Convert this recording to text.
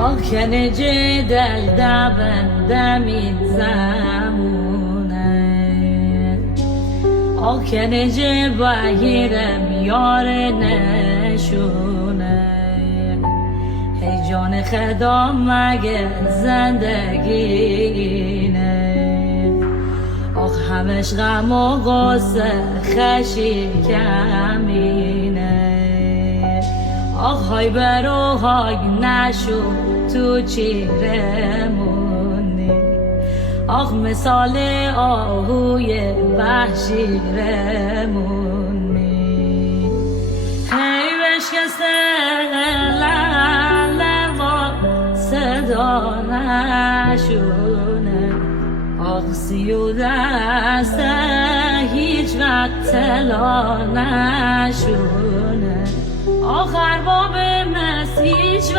آخ که نجه دل دوندم این زمونه آخ که نجه بگیرم یار نشونه ای جان خدا مگه زندگینه آخ همش غم و غصه خشی کمینه آخ های برو های نشو تو چیرمونی آخ مثال آهوی وحشی رمونی هی بشکسته لعله با صدا نشونه آخ سیو دسته هیچ وقت طلا نشونه آخر باب مس هیچ